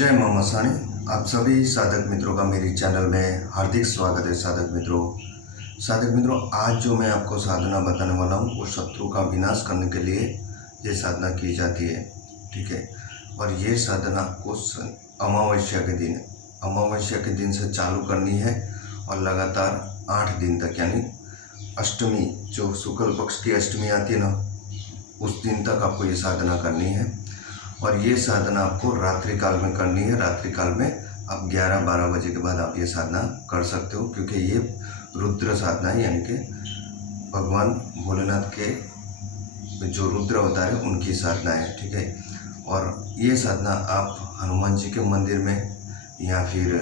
जय मां मसाणी। आप सभी साधक मित्रों का मेरी चैनल में हार्दिक स्वागत है। साधक मित्रों, आज जो मैं आपको साधना बताने वाला हूँ वो शत्रु का विनाश करने के लिए ये साधना की जाती है। ठीक है। और ये साधना आपको अमावस्या के दिन से चालू करनी है और लगातार 8 दिन तक, यानी अष्टमी, जो शुक्ल पक्ष की अष्टमी आती है ना, उस दिन तक आपको ये साधना करनी है। और ये साधना आपको रात्रि काल में करनी है। रात्रि काल में आप 11-12 बजे के बाद आप ये साधना कर सकते हो, क्योंकि ये रुद्र साधना है, यानी कि भगवान भोलेनाथ के जो रुद्र अवतार है उनकी साधना है। ठीक है। और ये साधना आप हनुमान जी के मंदिर में या फिर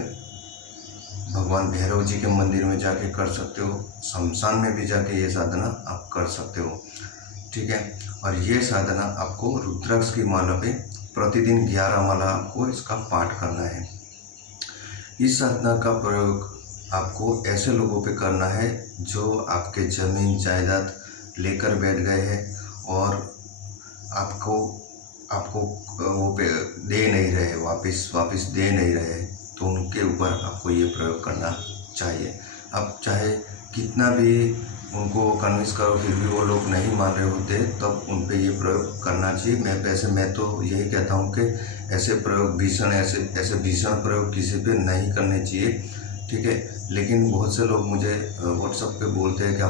भगवान भैरव जी के मंदिर में जाके कर सकते हो। शमशान में भी जाके ये साधना आप कर सकते हो। ठीक है। और ये साधना आपको रुद्राक्ष की माला पे प्रतिदिन 11 माला आपको इसका पाठ करना है। इस साधना का प्रयोग आपको ऐसे लोगों पे करना है जो आपके ज़मीन जायदाद लेकर बैठ गए हैं और आपको वो पे दे नहीं रहे, वापस दे नहीं रहे, तो उनके ऊपर आपको ये प्रयोग करना चाहिए। आप चाहे कितना भी उनको कन्विंस करो, फिर भी वो लोग नहीं मान रहे होते, तब उन पे ये प्रयोग करना चाहिए। मैं तो यही कहता हूँ कि ऐसे भीषण प्रयोग किसी पे नहीं करने चाहिए। ठीक है। लेकिन बहुत से लोग मुझे व्हाट्सएप पे बोलते हैं कि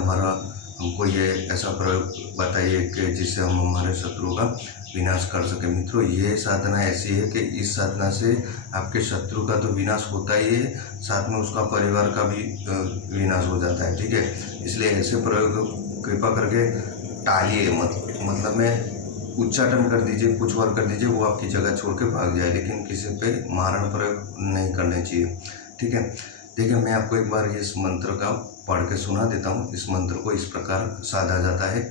हमको ये ऐसा प्रयोग बताइए कि जिससे हम हमारे शत्रु का विनाश कर सके। मित्रों, ये साधना ऐसी है कि इस साधना से आपके शत्रु का तो विनाश होता ही है, साथ में उसका परिवार का भी विनाश हो जाता है। ठीक है। इसलिए ऐसे प्रयोग कृपा करके टालिए मत। मतलब में उच्चाटन कर दीजिए, कुछ और कर दीजिए, वो आपकी जगह छोड़ के भाग जाए, लेकिन किसी पे मारण प्रयोग नहीं करने चाहिए। ठीक है। देखिए, मैं आपको एक बार इस मंत्र का पढ़ के सुना देता हूँ। इस मंत्र को इस प्रकार साधा जाता है।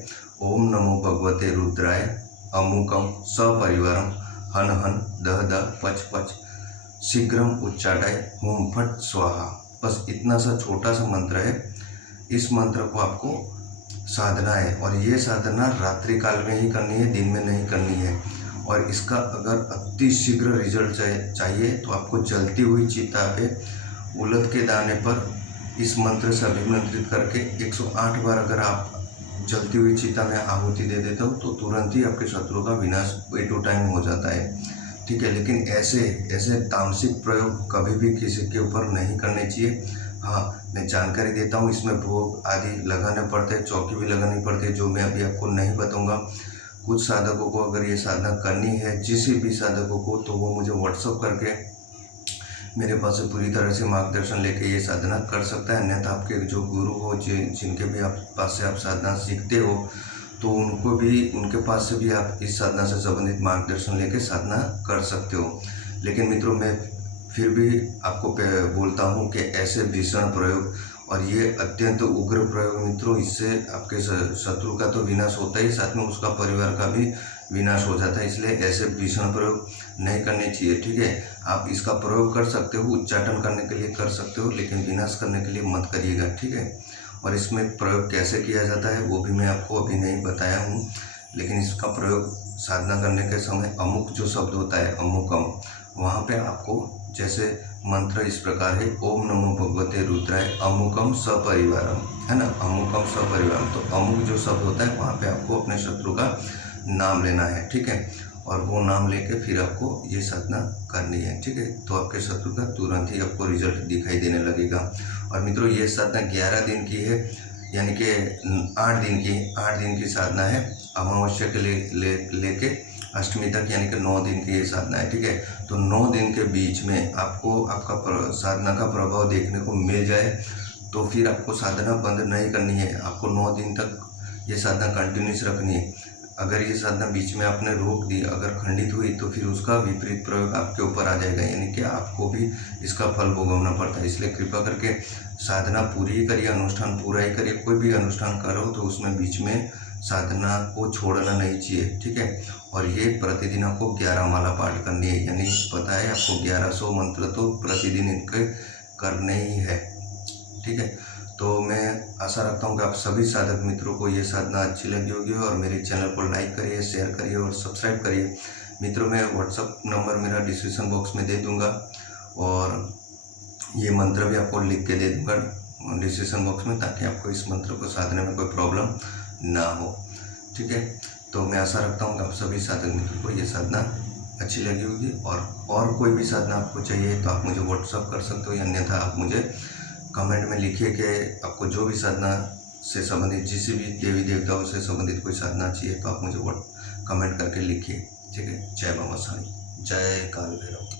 ओम नमो भगवते रुद्राय अमुकम सपरिवारम हन हन दह दह पच पच शीघ्रम उच्चाटाय हुम फट स्वाहा। बस इतना सा छोटा सा मंत्र है। इस मंत्र को आपको साधना है और ये साधना रात्रि काल में ही करनी है, दिन में नहीं करनी है। और इसका अगर अति शीघ्र रिजल्ट चाहिए तो आपको जलती हुई चिता पे उलट के दाने पर इस मंत्र से अभिमंत्रित करके 108 बार अगर आप जलती हुई चिता में आहुति दे देते हो तो तुरंत ही आपके शत्रु का विनाश बेटो टाइम हो जाता है। ठीक है। लेकिन ऐसे तामसिक प्रयोग कभी भी किसी के ऊपर नहीं करने चाहिए। हाँ, मैं जानकारी देता हूँ, इसमें भोग आदि लगाने पड़ते हैं, चौकी भी लगानी पड़ती है, जो मैं अभी आपको नहीं बताऊँगा। कुछ साधकों को अगर ये साधना करनी है, किसी भी साधकों को, तो वो मुझे व्हाट्सअप करके मेरे पास से पूरी तरह से मार्गदर्शन लेके ये साधना कर सकता है। अन्यथा आपके जो गुरु हो, जिनके भी आप पास से आप साधना सीखते हो, तो उनके पास से भी आप इस साधना से संबंधित मार्गदर्शन लेके साधना कर सकते हो। लेकिन मित्रों, मैं फिर भी आपको बोलता हूँ कि ऐसे भीषण प्रयोग और ये अत्यंत उग्र प्रयोग मित्रों, इससे आपके शत्रु का तो विनाश होता ही, साथ में उसका परिवार का भी विनाश हो जाता है। इसलिए ऐसे भीषण प्रयोग नहीं करने चाहिए। ठीक है। आप इसका प्रयोग कर सकते हो, उच्चाटन करने के लिए कर सकते हो, लेकिन विनाश करने के लिए मत करिएगा। ठीक है। और इसमें प्रयोग कैसे किया जाता है वो भी मैं आपको अभी नहीं बताया हूँ। लेकिन इसका प्रयोग साधना करने के समय अमुक जो शब्द होता है, अमुकम, वहाँ पे आपको जैसे मंत्र इस प्रकार है, ओम नमो भगवते रुद्राय अमुकम सपरिवारम, है ना, अमुकम सपरिवारम। तो अमुक जो शब्द होता है वहाँ पे आपको अपने शत्रु का नाम लेना है। ठीक है। और वो नाम लेके फिर आपको ये साधना करनी है। ठीक है। तो आपके शत्रु का तुरंत ही आपको रिजल्ट दिखाई देने लगेगा। और मित्रों, ये साधना 11 दिन की है, यानी कि 8 दिन की साधना है। अमावस्या के लेके अष्टमी तक, यानी कि 9 दिन की ये साधना है। ठीक है। तो 9 दिन के बीच में आपको आपका साधना का प्रभाव देखने को मिल जाए तो फिर आपको साधना बंद नहीं करनी है। आपको 9 दिन तक ये साधना कंटिन्यूस रखनी है। अगर ये साधना बीच में आपने रोक दी, अगर खंडित हुई, तो फिर उसका विपरीत प्रयोग आपके ऊपर आ जाएगा, यानी कि आपको भी इसका फल भोगवना पड़ता है। इसलिए कृपा करके साधना पूरी ही करिए, अनुष्ठान पूरा ही करिए। कोई भी अनुष्ठान करो तो उसमें बीच में साधना को छोड़ना नहीं चाहिए। ठीक है। और ये प्रतिदिन आपको 11 माला पाठ करनी है, यानी पता है आपको 1100 मंत्र तो प्रतिदिन इनके करने ही है। ठीक है। तो मैं आशा रखता हूँ कि आप सभी साधक मित्रों को ये साधना अच्छी लगी होगी और मेरे चैनल को लाइक करिए, शेयर करिए और सब्सक्राइब करिए। मित्रों, मैं व्हाट्सअप नंबर मेरा डिस्क्रिप्शन बॉक्स में दे दूंगा और ये मंत्र भी आपको लिख के दे दूंगा डिस्क्रिप्शन बॉक्स में, ताकि आपको इस मंत्र को साधने में कोई प्रॉब्लम ना हो। ठीक है, तो मैं आशा रखता हूँ कि आप सभी साधक मित्रों को ये साधना अच्छी लगी होगी। और कोई भी साधना आपको चाहिए तो आप मुझे व्हाट्सअप कर सकते हो, या अन्यथा आप मुझे कमेंट में लिखिए कि आपको जो भी साधना से संबंधित, जिस भी देवी देवताओं से संबंधित कोई साधना चाहिए तो आप मुझे कमेंट करके लिखिए। ठीक है, जय बाबा साईं, जय काल भैरव।